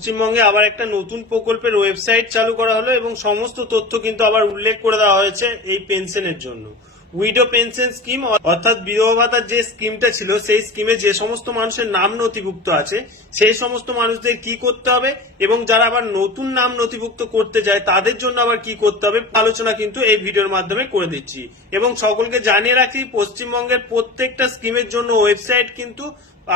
পশ্চিমবঙ্গে আবার একটা নতুন প্রকল্পের ওয়েবসাইট চালু করা হলো এবং সমস্ত তথ্য কিন্তু আবার উল্লেখ করে দেওয়া হয়েছে এই পেনশনের জন্য। উইডো পেনশন স্কিম অর্থাৎ বিধবা ভাতার যে স্কিমটা ছিল সেই স্কিমে যে সমস্ত মানুষের নাম নথিভুক্ত আছে সেই সমস্ত মানুষদের কি করতে হবে এবং যারা আবার নতুন নাম নথিভুক্ত করতে যায় তাদের জন্য আবার কি করতে হবে আলোচনা কিন্তু এই ভিডিওর মাধ্যমে করে দিচ্ছি। এবং সকলকে জানিয়ে রাখি, পশ্চিমবঙ্গের প্রত্যেকটা স্কিমের জন্য ওয়েবসাইট কিন্তু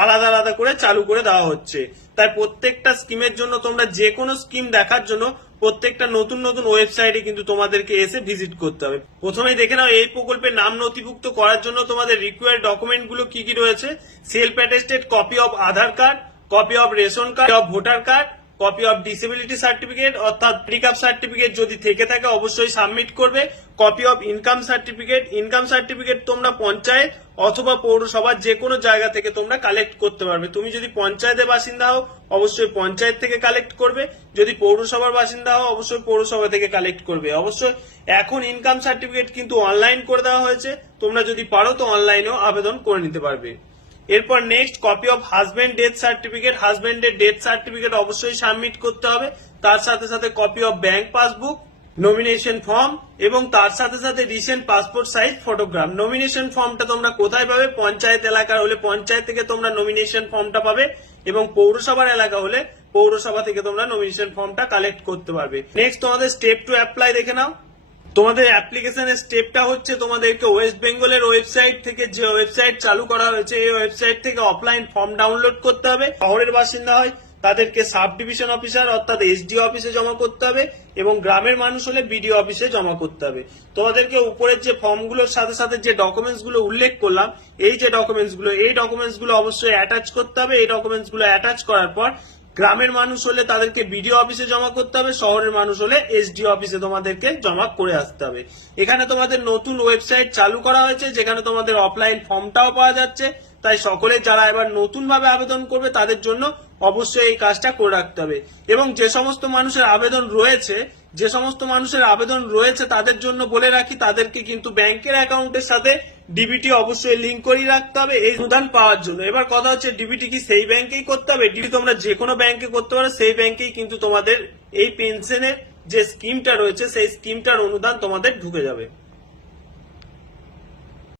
আলাদা আলাদা করে চালু করে দেওয়া হচ্ছে। তাই প্রত্যেকটা স্কিমের জন্য তোমরা যে কোনো স্কিম দেখার জন্য প্রত্যেকটা নতুন নতুন ওয়েবসাইটে কিন্তু তোমাদেরকে এসে ভিজিট করতে হবে। প্রথমেই দেখে নাও এই প্রকল্পের নাম নথিভুক্ত করার জন্য তোমাদের রিকোয়ার্ড ডকুমেন্ট গুলো কি কি রয়েছে। Self attested copy of Aadhaar card, copy of ration card, of voter card, copy of disability certificate অর্থাৎ পিকআপ সার্টিফিকেট যদি থেকে থাকে অবশ্যই সাবমিট করবে। Copy of income certificate, income certificate তোমরা পঞ্চায়েত অথবা পৌরসভার যে কোনো জায়গা থেকে তোমরা কালেক্ট করতে পারবে। তুমি যদি পঞ্চায়েতের বাসিন্দা হও অবশ্যই পঞ্চায়েত থেকে কালেক্ট করবে, যদি পৌরসভার বাসিন্দা হও অবশ্যই পৌরসভা থেকে কালেক্ট করবে। অবশ্যই এখন ইনকাম সার্টিফিকেট কিন্তু অনলাইন করে দেওয়া হয়েছে, তোমরা যদি পারো তো অনলাইনেও আবেদন করে নিতে পারবে। এরপর next copy of husband death certificate, হাজবেন্ডের ডেথ সার্টিফিকেট অবশ্যই সাবমিট করতে হবে। তার সাথে সাথে copy of bank passbook, nomination form এবং তার সাথে সাথে recent passport size photograph. Nomination ফর্মটা তোমরা কোথায় পাবে? পঞ্চায়েত এলাকার হলে পঞ্চায়েত থেকে তোমরা নমিনেশন ফর্মটা পাবে এবং পৌরসভার এলাকা হলে পৌরসভা থেকে তোমরা নমিনেশন ফর্মটা কালেক্ট করতে পারবে। নেক্সট তোমাদের স্টেপ টু অ্যাপ্লাই দেখে নাও। তোমাদের অ্যাপ্লিকেশনের স্টেপটা হচ্ছে তোমাদেরকে ওয়েস্ট বেঙ্গলের ওয়েবসাইট থেকে যে ওয়েবসাইট চালু করা হয়েছে এই ওয়েবসাইট থেকে অফলাইন ফর্ম ডাউনলোড করতে হবে। শহরের বাসিন্দা হয় তাদেরকে সাব ডিভিশন অফিসার অর্থাৎ এসডিও অফিসে জমা করতে হবে এবং গ্রামের মানুষ হলে বিডিও অফিসে জমা করতে হবে। তোমাদেরকে উপরের যে ফর্মগুলোর সাথে সাথে যে ডকুমেন্টস গুলো উল্লেখ করলাম এই যে ডকুমেন্টস গুলো অবশ্যই অ্যাটাচ করতে হবে। এই ডকুমেন্টস গুলো অ্যাটাচ করার পর গ্রামের মানুষ হলে তাদেরকে বিডিও অফিসে জমা করতে হবে, শহরের মানুষ হলে এসডিও অফিসে তোমাদেরকে জমা করে আসতে হবে। এখানে তোমাদের নতুন ওয়েবসাইট চালু করা হয়েছে যেখানে তোমাদের অফলাইন ফর্মটাও পাওয়া যাচ্ছে। তাই সকলে যারা এবার নতুন ভাবে আবেদন করবে তাদের জন্য অবশ্যই এই কাজটা করে রাখতে হবে। এবং যে সমস্ত মানুষের আবেদন রয়েছে তাদের জন্য বলে রাখি, তাদেরকে কিন্তু ব্যাংকের অ্যাকাউন্টের সাথে ডিবিটি অবশ্যই লিঙ্ক করিয়ে রাখতে হবে এই অনুদান পাওয়ার জন্য। এবার কথা হচ্ছে ডিবিটি কি সেই ব্যাংকেই করতে হবে? ডিবিটি তোমরা যে কোনো ব্যাংকে করতে পারো, সেই ব্যাংকেই কিন্তু তোমাদের এই পেনশনের যে স্কিমটা রয়েছে সেই স্কিমটার অনুদান তোমাদের ঢুকে যাবে।